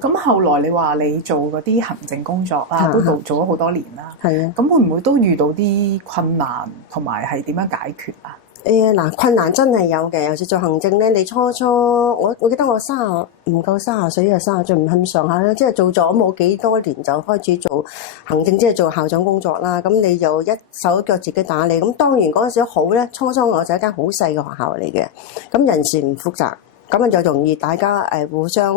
咁後來你話你做嗰啲行政工作啦，都做咗好多年啦。係啊。咁會唔會都遇到啲困難，同埋係點樣解決啊？嗱，困難真係有嘅。有時做行政咧，你初我記得我唔夠30歲啊，30歲唔肯上下啦，即係做咗冇幾多年就開始做行政，即係做校長工作啦。咁你就一手一腳自己打理。咁當然嗰陣時好咧，初我就一間好細嘅學校嚟嘅，咁人事唔複雜。咁就容易大家互相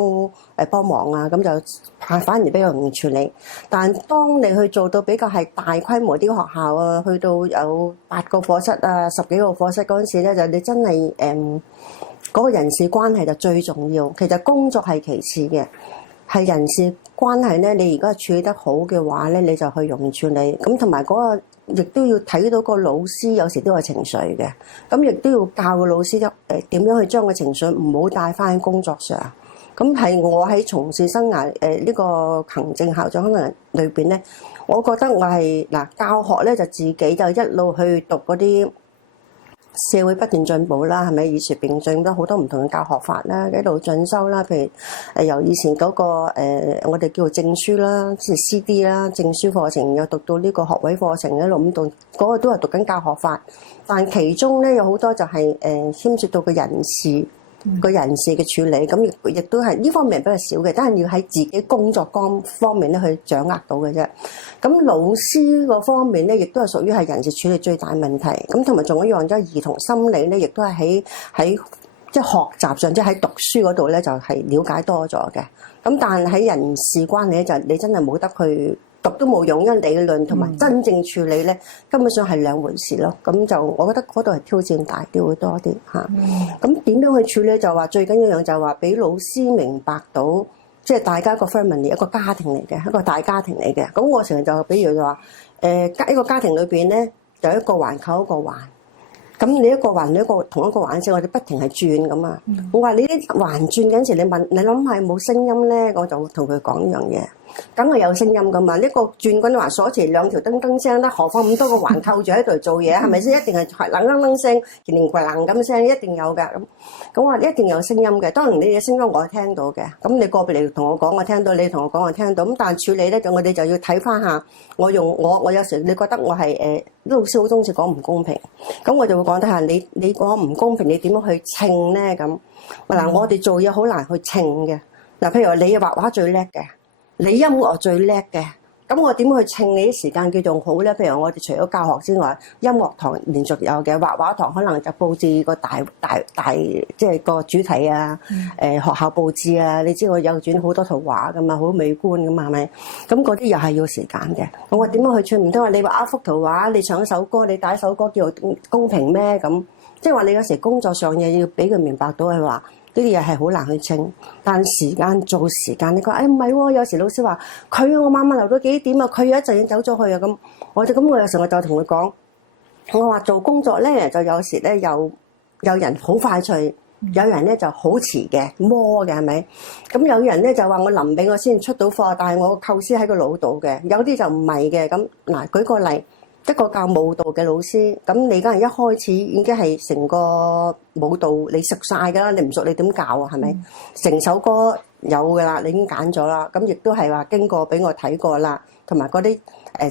幫忙啊，咁就反而比較容易處理。但當你去做到比較係大規模啲學校啊，去到有8個課室啊、10幾個課室嗰陣時咧，就你真係嗰個人事關係就最重要。其實工作係其次嘅，係人事關係咧。你如果係處理得好嘅話咧，你就去容易處理。咁同埋嗰個亦都要睇到個老師有時都有情緒嘅，咁亦都要教個老師點樣去將個情緒唔好帶翻喺工作上。咁係我喺從事生涯呢個行政校長可能裏邊咧，我覺得我係教學咧就自己就一路去讀嗰啲社會不斷進步啦，係咪與時並進都好多唔同嘅教學法啦，一路進修啦。譬如由以前嗰個我哋叫做證書啦，即係 CD 啦，證書課程又讀到呢個學位課程，一路咁讀嗰個都係讀緊教學法，但其中咧有好多就係牽涉到個人事嘅處理，咁亦都係呢方面比較少嘅，但係要喺自己工作方面咧去掌握到嘅啫。咁老師嗰方面咧，亦都係屬於係人事處理最大問題。咁同埋仲有一樣即係兒童心理咧，亦都係喺即係學習上，即係喺讀書嗰度咧就係了解多咗嘅。咁但係喺人事關係咧，就你真係冇得去讀都冇用，因為理論同埋真正處理咧，根本上係兩回事咯。咁就我覺得嗰度係挑戰大啲，會多啲嚇。咁點樣去處理就話最緊要一樣就係話俾老師明白到，即係大家一個 family 一個家庭嚟嘅，一個大家庭嚟嘅。咁我成日就比如就話一個家庭裏邊咧，有一個環扣一個環。咁你一個環你一個同一個環線，我哋不停係轉咁啊。我話你啲環轉緊時，你問你諗下冇聲音咧，我就同佢講呢樣嘢。梗係有聲音噶嘛？呢個轉緊環鎖匙兩條燈燈聲啦，何況咁多個環扣住喺度做嘢，係咪先？一定係啷啷啷聲，連攜啷咁聲，一定有㗎。咁我話一定有聲音嘅。當然你嘅聲音我係聽到嘅。咁你個別嚟同我講，我聽到；你同我講，我聽到。咁但係處理咧，我哋就要睇翻下。我有時你覺得我係老師好中意講唔公平，咁我就會講得下你講唔公平，你點樣去稱咧？咁嗱，我哋做嘢好難去稱嘅。嗱，譬如話你畫畫最叻嘅。你音樂最叻嘅，咁我點去稱你啲時間叫做好咧？譬如我哋除咗教學之外，音樂堂連續有嘅，畫畫堂可能就佈置個大即係個主題啊，學校佈置啊，你知我幼稚園好多圖畫噶嘛，好美觀噶嘛，係咪？咁嗰啲又係要時間嘅。咁我點樣去串？唔通話你畫一幅圖畫，你唱一首歌，你打一首歌叫做公平咩？咁即係話你有時工作上嘢要俾佢明白到係話。呢啲嘢係好難去稱，但時間做時間，你講唔係喎？有時老師話佢我晚晚留到幾點啊？佢有一陣已經走咗去啊！咁我有時我就同佢講，我話做工作咧就有時咧有人好快脆，有人咧就好遲嘅摸嘅係咪？咁有人咧就話我臨俾我先出到課，但係我構思喺個腦度嘅，有啲就唔係嘅。咁嗱，舉個例。一個教舞蹈嘅老師，咁你梗係一開始已經係成個舞蹈你熟晒㗎啦，你唔熟你點教啊？係咪？成首歌有㗎啦，你已經揀咗啦，咁亦都係話經過俾我睇過啦，同埋嗰啲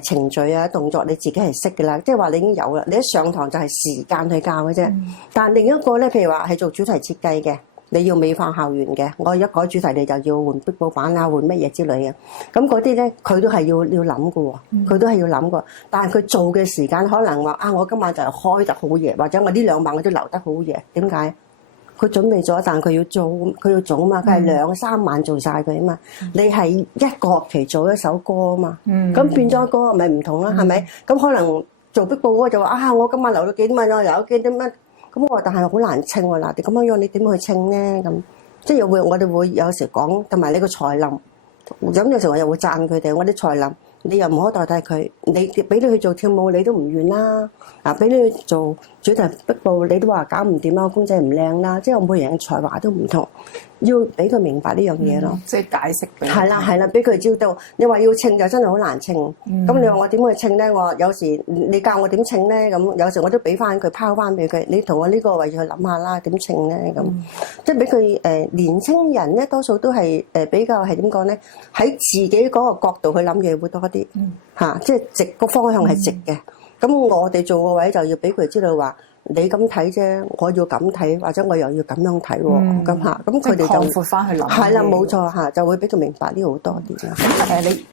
程序啊動作你自己係識㗎啦，即係話你已經有啦。你一上堂就係時間去教嘅啫。但另一個咧，譬如話係做主題設計嘅。你要美化校園嘅，我一改主題你就要換壁布板啊，換乜嘢之類嘅。咁嗰啲咧，佢都係要諗嘅喎，佢都係要諗嘅。但係佢做嘅時間可能話啊，我今晚就開得好夜，或者我呢2晚我都留得好夜。點解？佢準備咗，但係佢要做啊嘛，佢係2、3晚做晒佢啊嘛。你係一個學期做一首歌啊嘛，咁變咗歌咪唔同啦，係咪？咁可能做壁布嗰就話啊，我今晚留到幾點啊，我留幾點乜？咁我但係好難稱喎，嗱，你咁樣你點去稱咧？咁即係我哋會有時講，同埋你個才能，咁有時我又會讚佢哋，我啲才能你又唔可代替佢，你俾你去做跳舞你都唔願啦，俾你去做主題壁布你都話搞唔掂啦，公仔唔靚啦，即係每人嘅才華都唔同，要俾佢明白呢樣嘢咯。即係解釋俾佢。係啦係啦，俾佢知道。你話要稱就真係好難稱。咁你話我點去稱咧？我有時你教我點稱咧？咁有時我都俾翻佢拋翻俾佢。你同我呢個位置去諗下啦，點稱咧？咁即係俾佢年青人咧，多數都係比較係點講咧？喺自己嗰個角度去諗嘢會多啲。嚇，即係直個方向係直嘅。咁我哋做個位就要俾佢知道話。你咁睇啫，我要咁睇，或者我又要咁樣睇喎，咁嚇，咁佢哋就擴闊翻去諗。係啦，冇錯嚇，就會俾佢明白呢好多啲啦。咁你